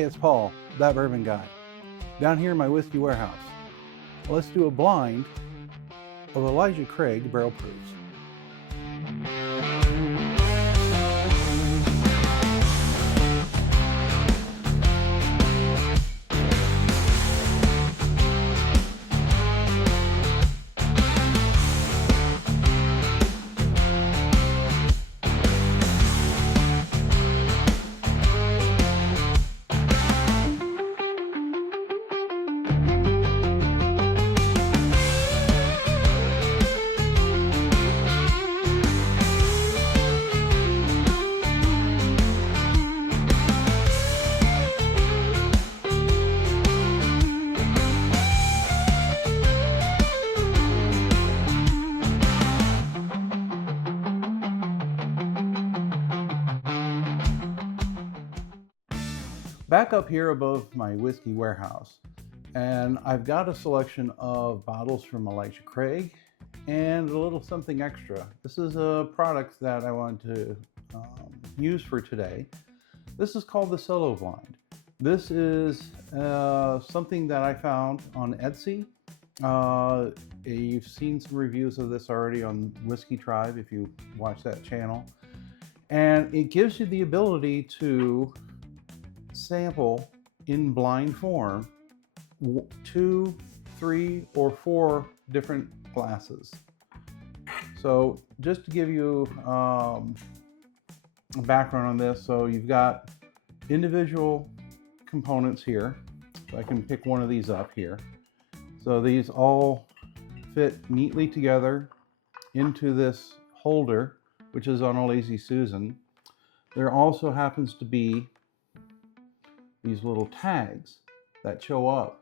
Hey, it's Paul, that bourbon guy, down here in my whiskey warehouse. Let's do a blind of Elijah Craig Barrel Proofs. Back up here above my whiskey warehouse, and I've got a selection of bottles from Elijah Craig and a little something extra. This is a product that I want to use for today. This is called the Solo Blind. This is something that I found on Etsy. You've seen some reviews of this already on Whiskey Tribe if you watch that channel. And it gives you the ability to sample in blind form 2, 3, or 4 different glasses. So just to give you a background on this, so you've got individual components here. So I can pick one of these up here. So these all fit neatly together into this holder, which is on a Lazy Susan. There also happens to be these little tags that show up.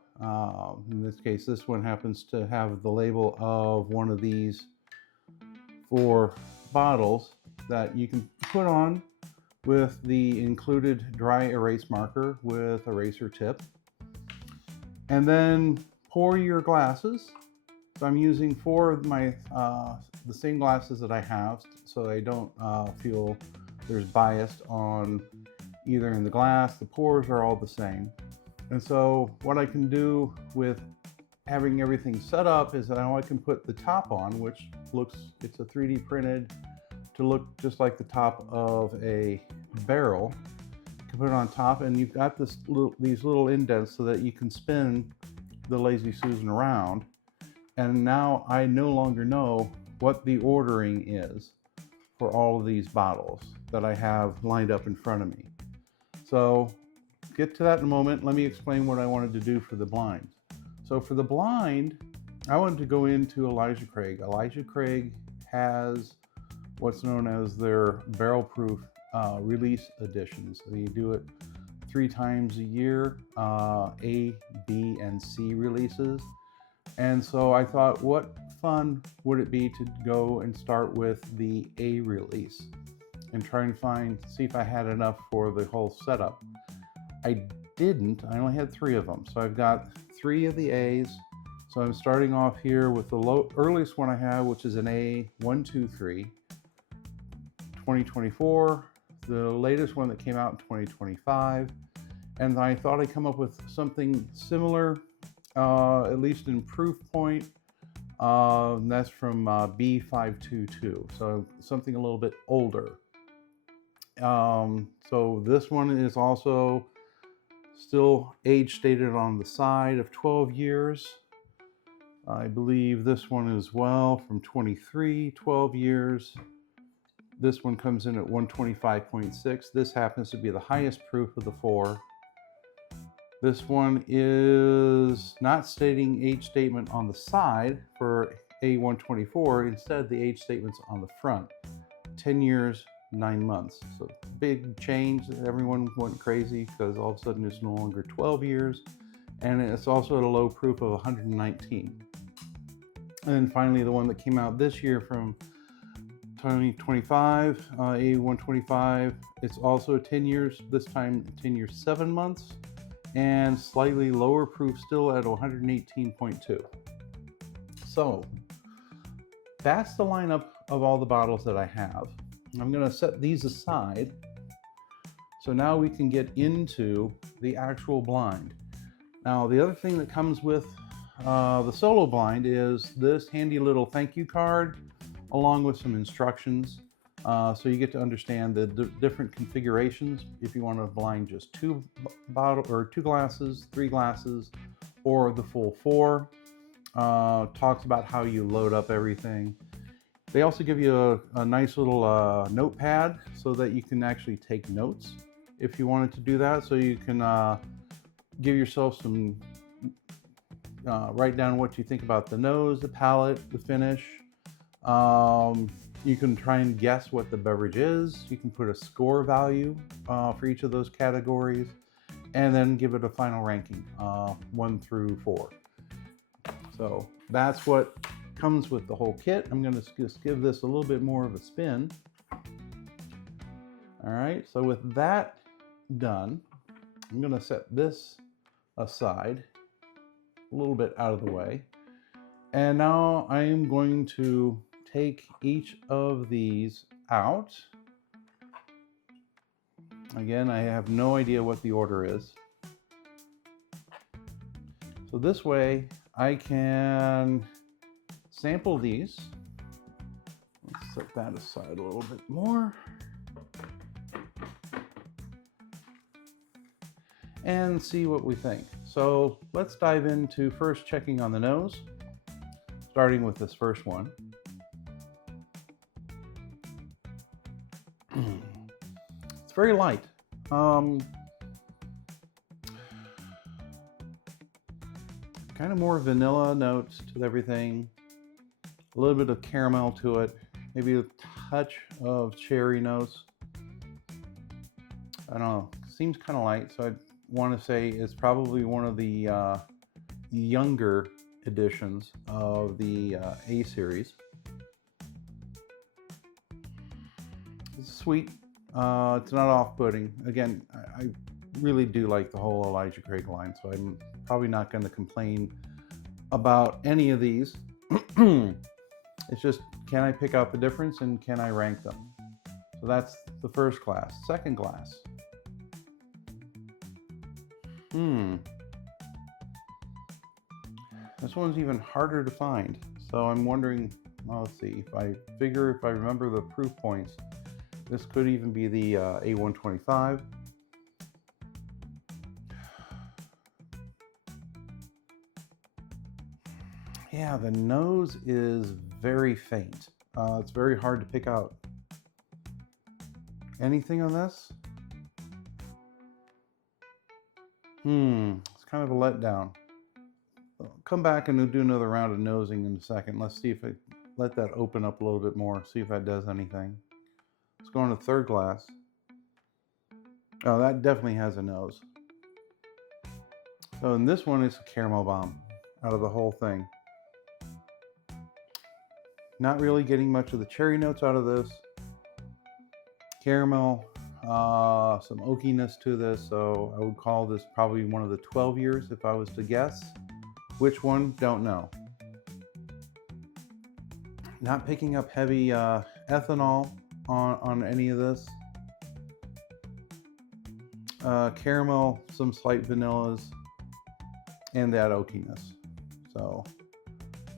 In this case, this one happens to have the label of one of these 4 bottles that you can put on with the included dry erase marker with eraser tip. And then pour your glasses. So I'm using 4 of my the same glasses that I have, so I don't feel there's bias on either in the glass. The pours are all the same. And so what I can do with having everything set up is that now I can put the top on, which it's a 3D printed to look just like the top of a barrel. You can put it on top, and you've got these little indents so that you can spin the Lazy Susan around. And now I no longer know what the ordering is for all of these bottles that I have lined up in front of me. So get to that in a moment. Let me explain what I wanted to do for the blind. So for the blind, I wanted to go into Elijah Craig. Elijah Craig has what's known as their barrel proof release editions. They do it 3 times a year, A, B, and C releases. And so I thought, what fun would it be to go and start with the A release and try and see if I had enough for the whole setup. I didn't. I only had 3 of them. So I've got 3 of the A's. So I'm starting off here with the earliest one I have, which is an A123, 2024. The latest one that came out in 2025. And I thought I'd come up with something similar, at least in proof point. That's from B522. So something a little bit older. So this one is also still age stated on the side of 12 years. I believe this one as well from 23, 12 years. This one comes in at 125.6. This happens to be the highest proof of the 4. This one is not stating age statement on the side for A124. Instead, the age statement's on the front. 10 years, 9 months. So big change. Everyone went crazy because all of a sudden it's no longer 12 years. And it's also at a low proof of 119. And then finally, the one that came out this year from 2025, A125, it's also 10 years, this time 10 years, 7 months, and slightly lower proof still at 118.2. So that's the lineup of all the bottles that I have. I'm going to set these aside So now we can get into the actual blind. Now, the other thing that comes with the solo blind is this handy little thank you card along with some instructions. So you get to understand the different configurations if you want to blind just two glasses, 3 glasses, or the full 4. Talks about how you load up everything. They also give you a nice little notepad so that you can actually take notes if you wanted to do that. So you can give yourself some, write down what you think about the nose, the palate, the finish. You can try and guess what the beverage is. You can put a score value for each of those categories, and then give it a final ranking, 1 through 4. So that's what comes with the whole kit. I'm going to just give this a little bit more of a spin. All right, so with that done, I'm going to set this aside a little bit out of the way. And now I am going to take each of these out. Again, I have no idea what the order is. So this way I can sample these. Let's set that aside a little bit more. And see what we think. So let's dive into first checking on the nose, starting with this first one. It's very light. Kind of more vanilla notes to everything, a little bit of caramel to it, maybe a touch of cherry notes. I don't know, seems kind of light, so I want to say it's probably one of the younger editions of the A series. It's sweet. It's not off-putting. Again, I really do like the whole Elijah Craig line, so I'm probably not going to complain about any of these. It's just, can I pick out the difference and can I rank them? So that's the first glass. Second glass. This one's even harder to find. So I'm wondering, well, let's see, if I remember the proof points, this could even be the A125. Yeah, the nose is very faint. It's very hard to pick out. Anything on this? It's kind of a letdown. I'll come back and we'll do another round of nosing in a second. Let's see if I let that open up a little bit more, see if that does anything. Let's go on to third glass. Oh, that definitely has a nose. So in this one, it's a caramel bomb out of the whole thing. Not really getting much of the cherry notes out of this. Caramel, some oakiness to this, so I would call this probably one of the 12 years if I was to guess. Which one? Don't know. Not picking up heavy ethanol on any of this. Caramel, some slight vanillas, and that oakiness. So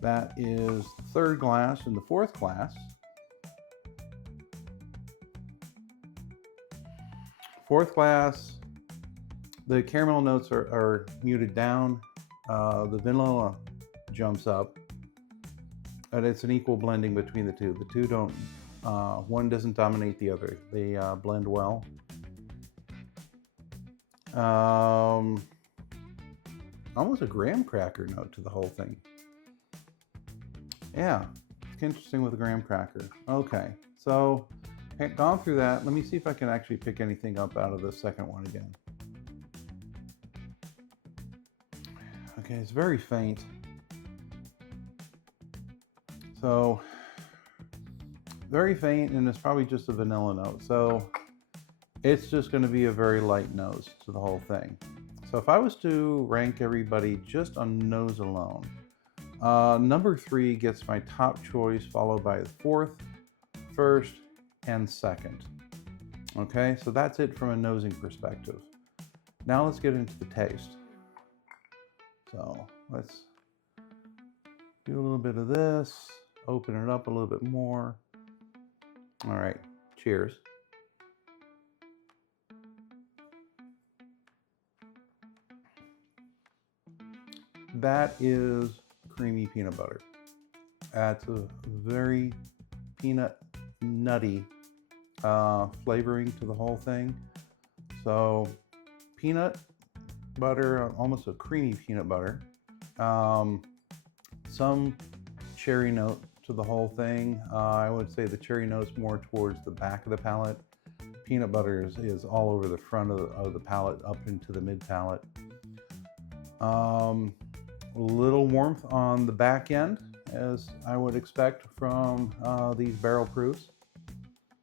that is the third glass. And the fourth glass. Fourth glass, the caramel notes are muted down. The vanilla jumps up. And it's an equal blending between the two. The two don't, one doesn't dominate the other. They blend well. Almost a graham cracker note to the whole thing. Yeah, it's interesting with a graham cracker. Okay, so gone through that. Let me see if I can actually pick anything up out of the second one again. Okay, it's very faint. So, very faint, and it's probably just a vanilla note. So, it's just going to be a very light nose to the whole thing. So, if I was to rank everybody just on nose alone, number 3 gets my top choice, followed by the 4th, 1st, and 2nd. Okay, so that's it from a nosing perspective. Now let's get into the taste. So let's do a little bit of this, open it up a little bit more. All right, cheers. That is creamy peanut butter. That's a very peanut nutty flavoring to the whole thing. So peanut butter, almost a creamy peanut butter. Some cherry note to the whole thing. I would say the cherry note's more towards the back of the palate. Peanut butter is all over the front of the palate, up into the mid palate. A little warmth on the back end, as I would expect from these barrel proofs.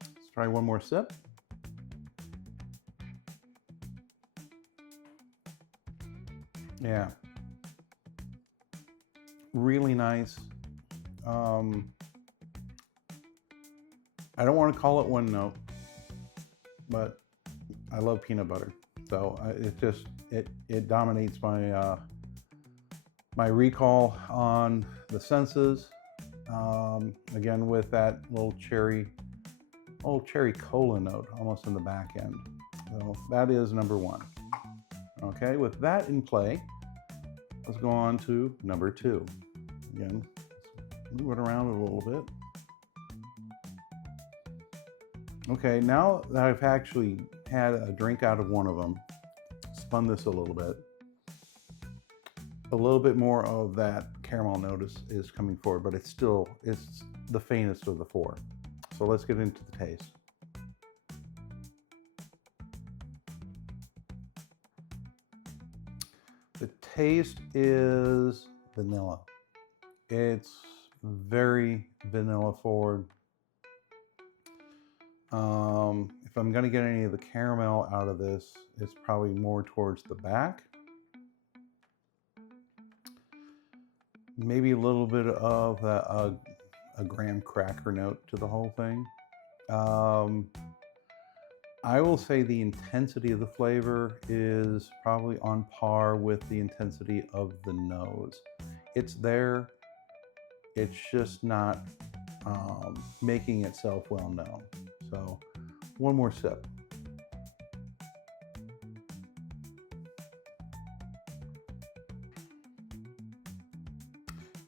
Let's try one more sip. Yeah, really nice. I don't want to call it one note, but I love peanut butter, so it dominates my my recall on the senses. Again, with that little cherry cola note almost in the back end. So that is number one. Okay, with that in play, let's go on to number two. Again, let's move it around a little bit. Okay, now that I've actually had a drink out of one of them, spun this a little bit more of that caramel note is coming forward, but it's the faintest of the four. So let's get into the taste. The taste is vanilla. It's very vanilla forward. If I'm going to get any of the caramel out of this, it's probably more towards the back. Maybe a little bit of a graham cracker note to the whole thing. I will say the intensity of the flavor is probably on par with the intensity of the nose. It's there, it's just not making itself well known. So one more sip.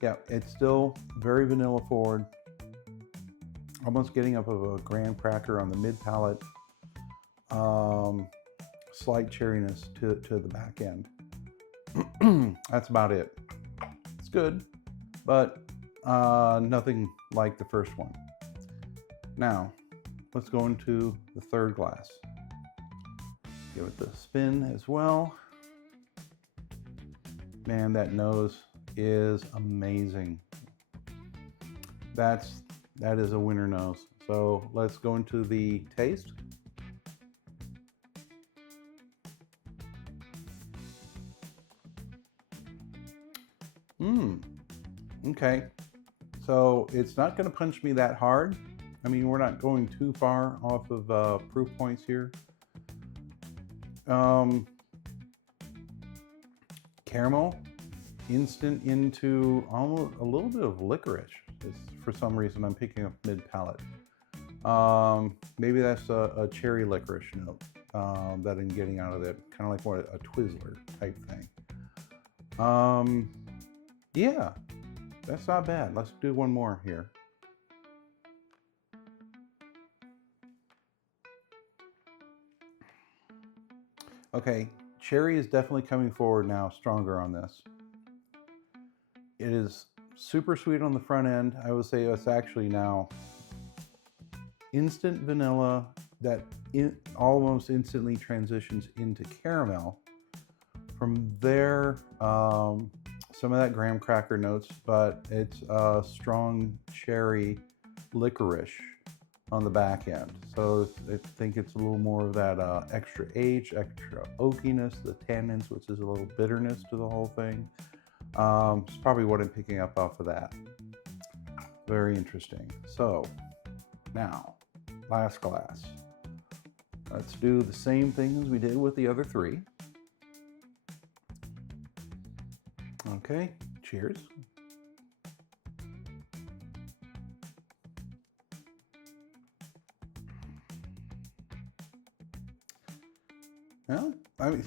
Yeah, it's still very vanilla forward, almost getting up of a graham cracker on the mid palate. Slight cherryness to the back end. That's about it. It's good, but nothing like the first one. Now, let's go into the third glass. Give it the spin as well. Man, that nose is amazing. That is a winner nose. So let's go into the taste. Okay. So it's not going to punch me that hard. I mean, we're not going too far off of proof points here. Caramel, instant into almost a little bit of licorice. For some reason, I'm picking up mid palate. Maybe that's a cherry licorice note that I'm getting out of it, kind of like what a Twizzler type thing. Yeah, that's not bad. Let's do one more here. Okay, cherry is definitely coming forward now, stronger on this. It is super sweet on the front end. I would say it's actually now instant vanilla that almost instantly transitions into caramel. From there, some of that graham cracker notes, but it's a strong cherry licorice on the back end. So I think it's a little more of that extra age, extra oakiness, the tannins, which is a little bitterness to the whole thing. It's probably what I'm picking up off of that. Very interesting. So now, last glass. Let's do the same thing as we did with the other three. Okay, cheers. Well, I mean,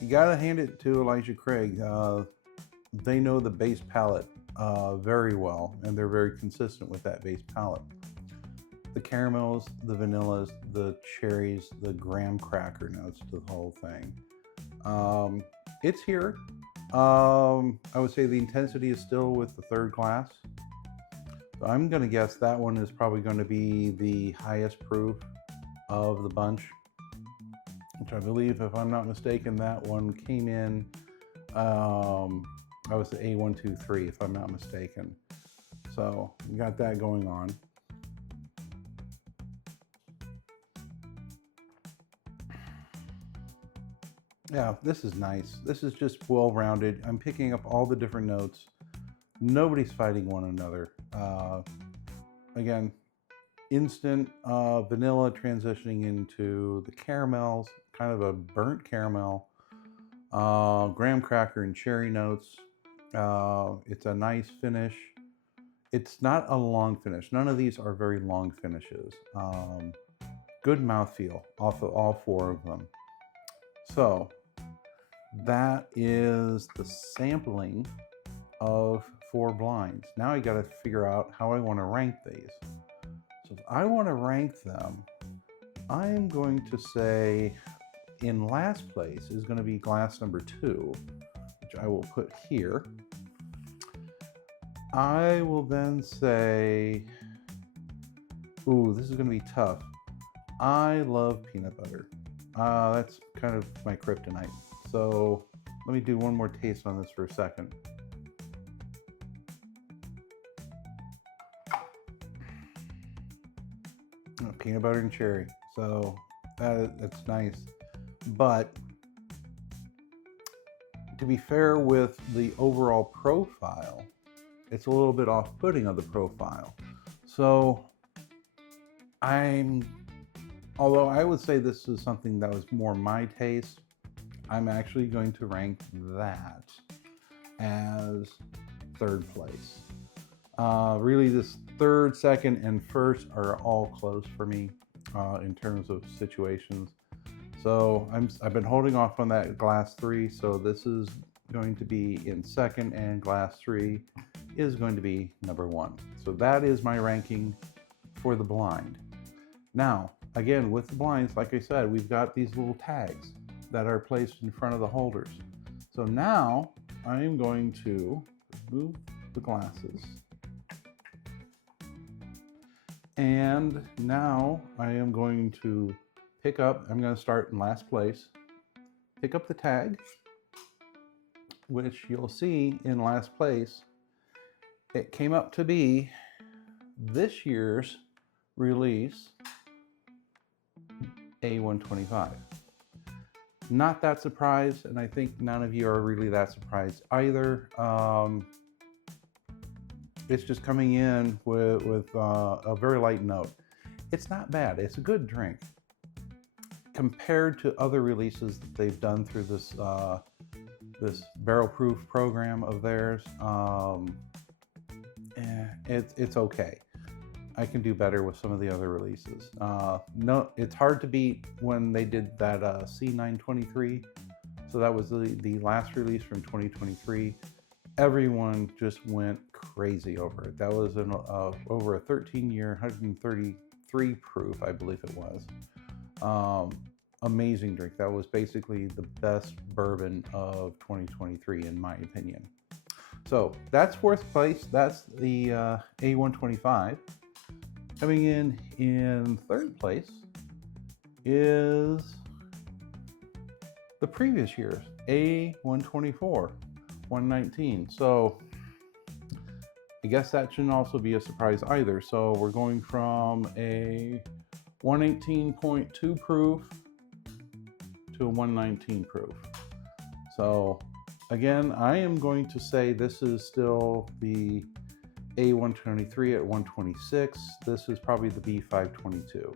you gotta hand it to Elijah Craig. They know the base palette very well, and they're very consistent with that base palette. The caramels, the vanillas, the cherries, the graham cracker notes to the whole thing. It's here. I would say the intensity is still with the third glass. So I'm going to guess that one is probably going to be the highest proof of the bunch, which I believe, if I'm not mistaken, that one came in, I was the A123, if I'm not mistaken. So we got that going on. Yeah, this is nice. This is just well-rounded. I'm picking up all the different notes. Nobody's fighting one another. Again, instant vanilla transitioning into the caramels, kind of a burnt caramel, graham cracker and cherry notes. It's a nice finish. It's not a long finish. None of these are very long finishes. Good mouthfeel off of all four of them. So that is the sampling of 4 blinds. Now I got to figure out how I want to rank these. So if I want to rank them, I'm going to say in last place is going to be glass number 2, which I will put here. I will then say, ooh, this is going to be tough. I love peanut butter. That's kind of my kryptonite. So let me do one more taste on this for a second. Peanut butter and cherry. So that's nice. But to be fair with the overall profile, it's a little bit off-putting of the profile. So although I would say this is something that was more my taste, I'm actually going to rank that as third place. Really, this third, second, and first are all close for me in terms of situations. So I've been holding off on that glass 3, so this is going to be in second, and glass 3 is going to be number 1. So that is my ranking for the blind. Now, again, with the blinds, like I said, we've got these little tags that are placed in front of the holders. So now I'm going to remove the glasses. And now I am going to I'm going to start in last place, pick up the tag, which you'll see in last place, it came up to be this year's release A125. Not that surprised, and I think none of you are really that surprised either. It's just coming in with a very light note. It's not bad. It's a good drink. Compared to other releases that they've done through this this barrel proof program of theirs, it's okay. I can do better with some of the other releases. No, it's hard to beat when they did that C923. So that was the last release from 2023. Everyone just went crazy over it. That was over a 13-year, 133 proof, I believe it was. Amazing drink. That was basically the best bourbon of 2023, in my opinion. So that's fourth place. That's the A125. Coming in third place is the previous year's A124, 119. So I guess that shouldn't also be a surprise either. So we're going from a 118.2 proof to a 119 proof. So again, I am going to say this is still the A123 at 126. This is probably the B522.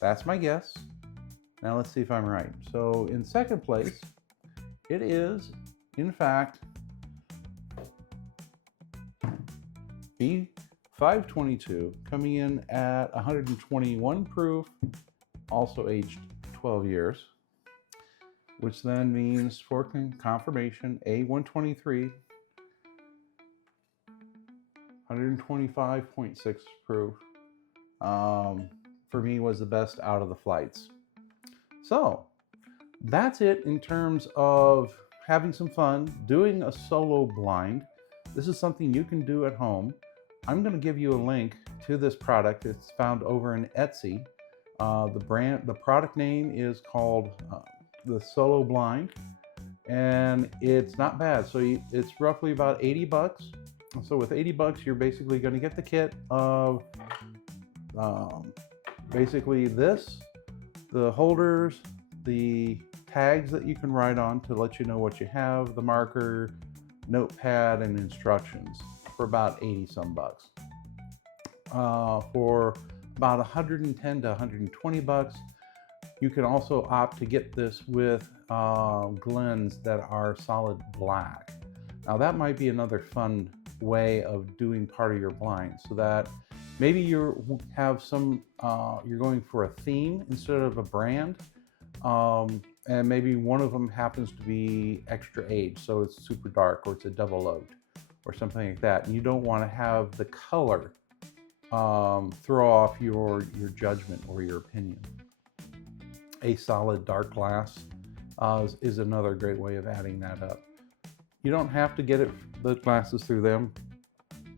That's my guess. Now let's see if I'm right. So in second place, it is, in fact, B522, coming in at 121 proof, also aged 12 years, which then means for confirmation, A123, 125.6 proof, for me was the best out of the flights. So that's it in terms of having some fun, doing a solo blind. This is something you can do at home. I'm going to give you a link to this product. It's found over in Etsy. The product name is called the Solo Blind, and it's not bad. So it's roughly about 80 bucks. So with 80 bucks, you're basically going to get the kit of basically this, the holders, the tags that you can write on to let you know what you have, the marker, notepad, and instructions for about 80 some bucks. For about 110 to 120 bucks, you can also opt to get this with Glens that are solid black. Now that might be another fun way of doing part of your blind, so that maybe you have some, you're going for a theme instead of a brand, and maybe one of them happens to be extra age, so it's super dark, or it's a double oaked, or something like that, and you don't want to have the color throw off your judgment or your opinion. A solid dark glass is another great way of adding that up. You don't have to get the glasses through them.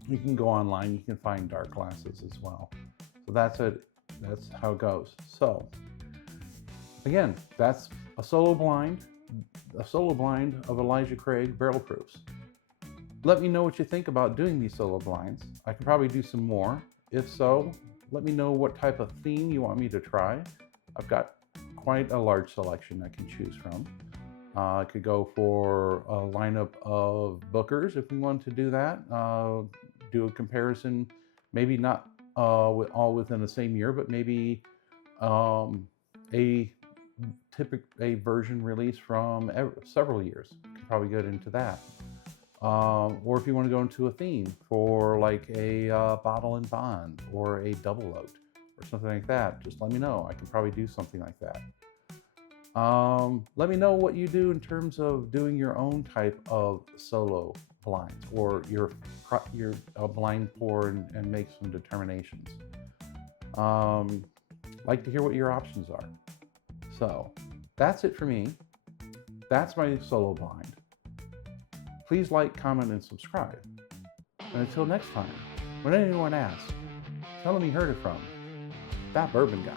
You can go online, you can find dark glasses as well. So that's it. That's how it goes. So again, that's a solo blind of Elijah Craig barrel proofs. Let me know what you think about doing these solo blinds. I could probably do some more. If so, let me know what type of theme you want me to try. I've got quite a large selection I can choose from. I could go for a lineup of bookers if we want to do that. Do a comparison, maybe not all within the same year, but maybe a version release from several years. Could probably get into that. Or if you want to go into a theme for like a bottle and bond or a double oaked or something like that, just let me know. I can probably do something like that. Let me know what you do in terms of doing your own type of solo blinds, or your blind pour and make some determinations. Like to hear what your options are. So that's it for me. That's my solo blind. Please like, comment, and subscribe. And until next time, when anyone asks, tell them you heard it from that bourbon guy.